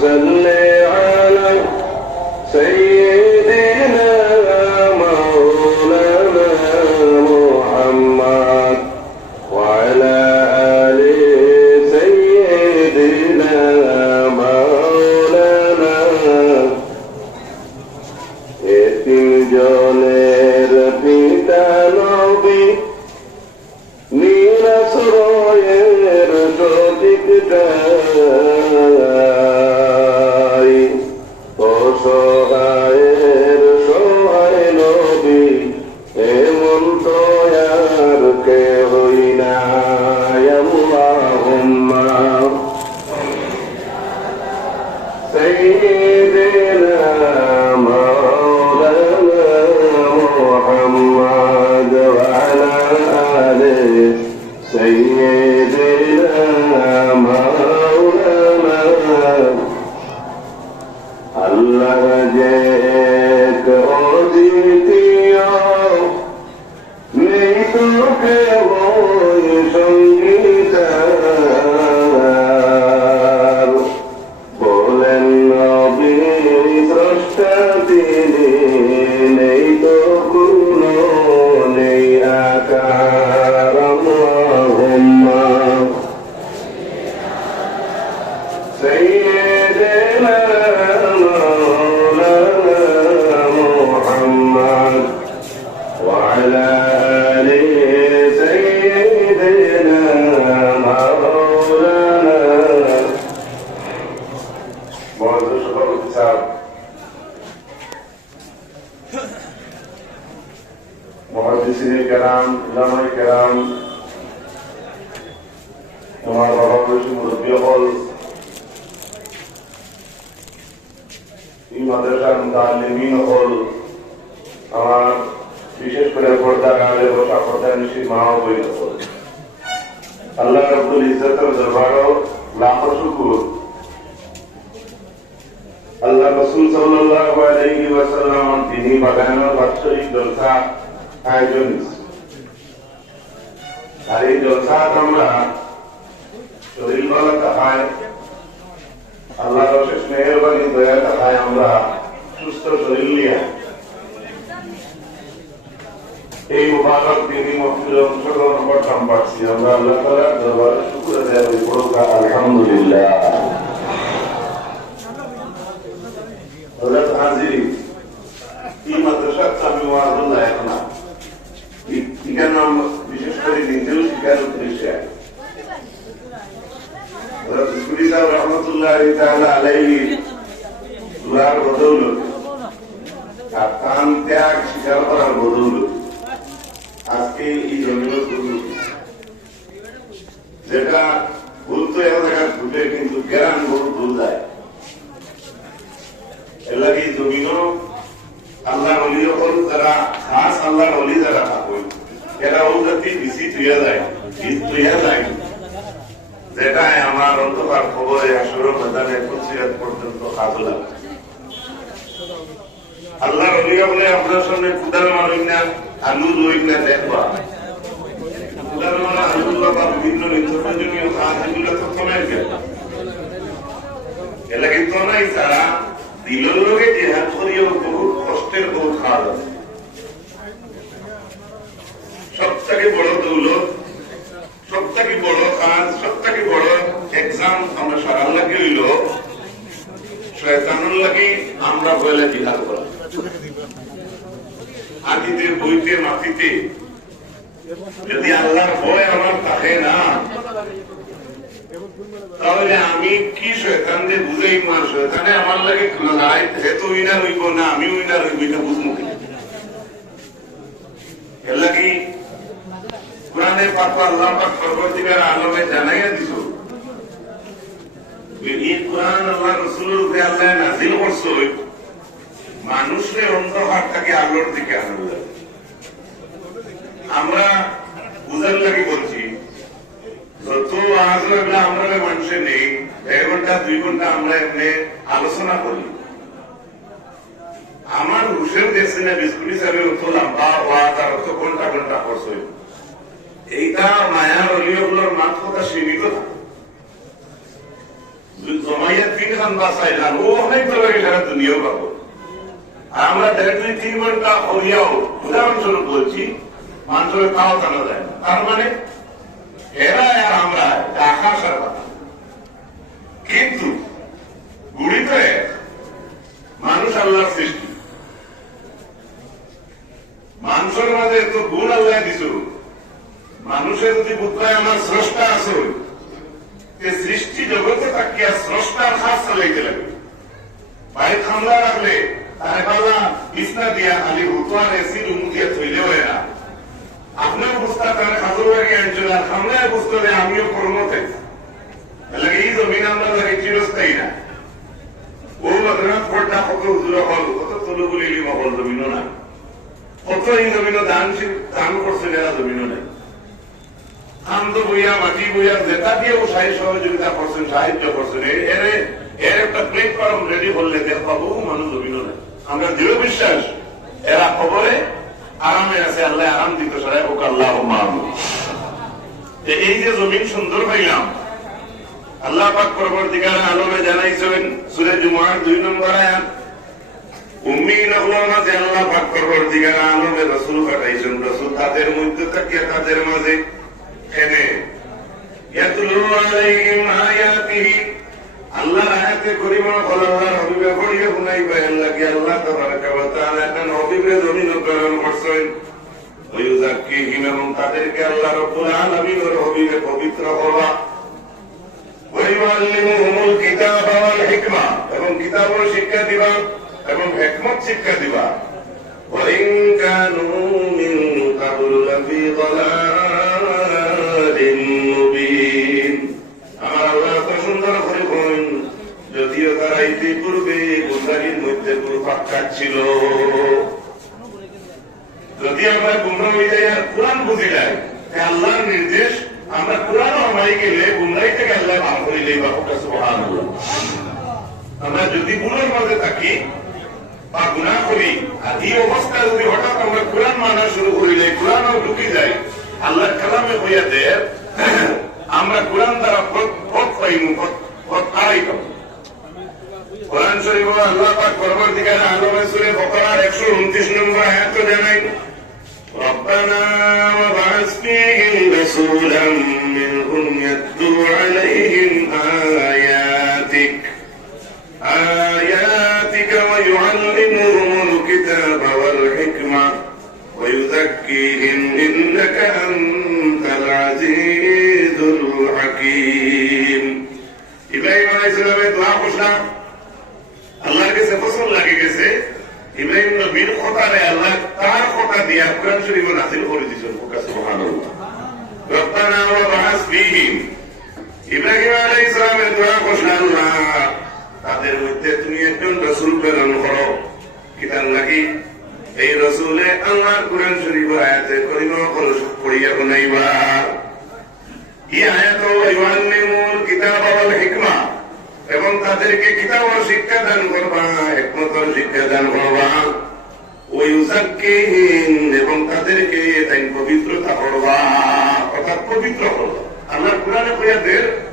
صل على سيدنا কারণ তোমার বাবা বয়সী মুরব্বী হল এই মাদ্রাসার মুতালিমিন হল আমার বিশেষ করে পর্দা কালে বসা পর্দা নিশ্চিত মা বই হল আল্লাহ রব্দুল ইজ্জতের দরবারও লাখ শুকুর। আল্লাহ রসুল সাল্লাহ আলাইহি ওয়াসাল্লাম তিনি বাগানের বাৎসরিক জলসা আয়োজন আর এই জলসা আমরা শরীর ভালো থাকায়, আল্লাহর অশেষ মেহরবানি, দয়া থাকায় আমরা সুস্থ শরীর নিয়ে এই মুবারক দিনই মহফিলে অংশগ্রহণ করতাম পারছি। আমরা আল্লাহ তালার দরবারে শুক্র দেয় আলহামদুলিল্লাহ হযরত হাজিরি এই মাদ্রাসার আমি ওয়াজুল্লাহ এখন এখানে আমরা বিশেষ করে নিজেও শিকার উদ্দেশ্যে হযরত সুরি তো এক জায়গায় ঘুরে কিন্তু জ্ঞান বহু ভুল যায়। এই জমিনও আল্লাহ অলি হল, যারা খাস আল্লাহ অলি যারা থাকুন এরা জাতি বেশি তুইয়া যায় বীজ তুইয়া যায়। যেটা আমার অন্ধকার খবরে আসর ময়দানে কুচিরাত পর্যন্ত কাজও লাগে আল্লাহ রলিয়া বলে আপনার সামনে কুদার মারুন না, আলু রইন না দেখবা আলু কাজ, এগুলো তো কমে গেল। তারা দিলের করিও বহুত কষ্টের বহুত কাজ আছে সব থেকে বড় দৌলত সব থেকে বড় কাজ সব থেকে বড় এক্সাম আমরা সারার লাগে হইল শয়তানুর লাগে আমরা বলে জিহাদ করা আদিতে বইতে মাটিতে। যদি আল্লাহর ভয় আমার থাকে না, তাহলে আমি কি শয়তান বুঝাই মার? শয়তানে আমার লাগে লড়াই হেতু উইনার হইব না, আমি উইনার হইব, এটা বুঝব কি? লাগি কোরআনে পাক আল্লাহ পাক পরবর্তীকার আলমে জানাইয়া দিছ। এই কোরআন আল্লাহ রসুলের উপরে আল্লাহ নাজিল করছ মানুষের অন্ধকার থেকে আলোর দিকে আনন্দ লাগে আমরা বুঝার লাগে বলছি, যত আজ আমরা মানুষের নেই এক ঘণ্টা, দুই ঘণ্টা আমরা এমনি আলোচনা করি। আমার হুসেন দেখছে না বিস্কুট হিসাবে অত লম্বা হওয়া তার অত ঘণ্টা ঘণ্টা খরচ হইব এইটা মায়ার অলিয়গুলোর মাত কথা সীমিত থাকে জমাইয়া তিন খান যান ও অনেক দরকারি সারা দুনিয়াও পাবো। আমরা দুই তিন ঘণ্টা হরিয়াও উদাহরণস্বরূপ বলছি মানুষের তাও জানা যায় না। তার মানে এরা আর আমরা আকাশের কথা কিন্তু গুড়িতে মানুষ আল্লাহর সৃষ্টি। মানুষের মাঝে তো গুণ আল্লাহ দিছ। মানুষের যদি বুদ্ধয় আমার স্রষ্টা আছে যে সৃষ্টি জগতে তাকিয়া স্রষ্টার খাস চালাইতে লাগবে বাড়ি খামলা রাখলে তারে পাল্লা বিছনা দিয়া খালি হুতুয়ার এসি রুম থইলে হয় না। আপনার বুঝতা তার খাজুর বাড়ি আনছিল আর হবে আমিও কর্মতে। লাগে এই জমিন আমরা লাগে চিরস্থায়ী না। ও রবীন্দ্রনাথ ফোরটা কত হুজুর হল, কত তলু বলি মহল জমিনও না। কত এই জমিনও দান দান করছে যারা জমিনও নেই। খান্দ বইয়া, মাটি বইয়া যেটা দিয়েও সাহায্য সহযোগিতা করছেন সাহায্য করছেন। এর এর একটা প্ল্যাটফর্ম রেডি করলে দেখ পাবো মানুষ নেই। আমরা দৃঢ় বিশ্বাস, এরা খবরে আরামে আছে, আল্লাহ আরাম দিতে সরাই হোক আল্লাহ এই যে জমিন সুন্দর পাইলাম আল্লাহ পাক পরবর্তীকার আলমে জানাইছেন, সুরে জুমার দুই নম্বর আয়াত আল্লাহ আলমে রসুল রসুল তাদের মধ্যে থাকিয়া মাঝে আল্লাহর আয়াতে করিমা বলার হবিবে পড়িয়ে শুনাই বায়ান লাগে আল্লাহ তাবারাকা ওয়া তাআলা তান হবিবে করছেন। এবং তাদেরকে আল্লাহ রব্বুল আলামিন ওর হবিবে পবিত্র হওয়া কিতাব ওয়াল হিকমা এবং কিতাব ও শিক্ষা দিবা এবং হিকমত শিক্ষা দিবা। ওয়া ইন কানু মিন কাবুল লাফি দালাল মধ্যে পুরো ছিল। যদি আমরা গুমরা হয়ে যাই আর কোরআন বুঝি যাই আল্লাহর নির্দেশ, আমরা কোরআন আমাই গেলে গুমরাই থেকে আল্লাহ ভালো করিলে বা ওটা সুবহান আমরা যদি গুণের মাঝে থাকি বা গুণা করি, আর এই অবস্থা যদি হঠাৎ আমরা কোরআন মানা শুরু করিলে কোরআনও ঢুকে যাই আল্লাহ কালামে হইয়া দেয়, আমরা কোরআন দ্বারা পথ পাইমু পথ আড়াই পাবো। কোরআন শরীফ আল্লাহ পাক পরবর্তীকালে আলমে সুরে বকরার একশো উনত্রিশ নম্বর আয়াত জানাই ربنا وابعث فيهم رسولا منهم يتلو عليهم آياتك آياتك ويعلمهم الكتاب والحكمة ويزكيهم إنك أنت العزيز الحكيم ইব্রাহিম আলাইহিস সালামের দোয়া ঘোষণা দিয়া কোরআন শরীফ নাজিল করে দিয়েছেন সুবহানাল্লাহ। রব্বানা ওয়া বা'আস ফীহিম। ইব্রাহিম আলাইহিস সালামের দোয়া ঘোষণা আল্লাহ, তাদের মধ্যে তুমি একজন রাসূল প্রেরণ করো। কিতাব নাকি? এই রসুলে আল্লাহর কোরআন শরীফ আয়াতে করিমা করো পড়িয়া বানাইবা এই আয়াত ইউআল্লিমুল কিতাব ওয়াল হিকমা এবং তাদেরকে কিতাব ও শিক্ষা দান করবা একমত শিক্ষা দান করবা। এবং তাদেরকে তাই পবিত্রতা করবা অর্থাৎ পবিত্র করবা। আমরা কোরআনে কইয়াদের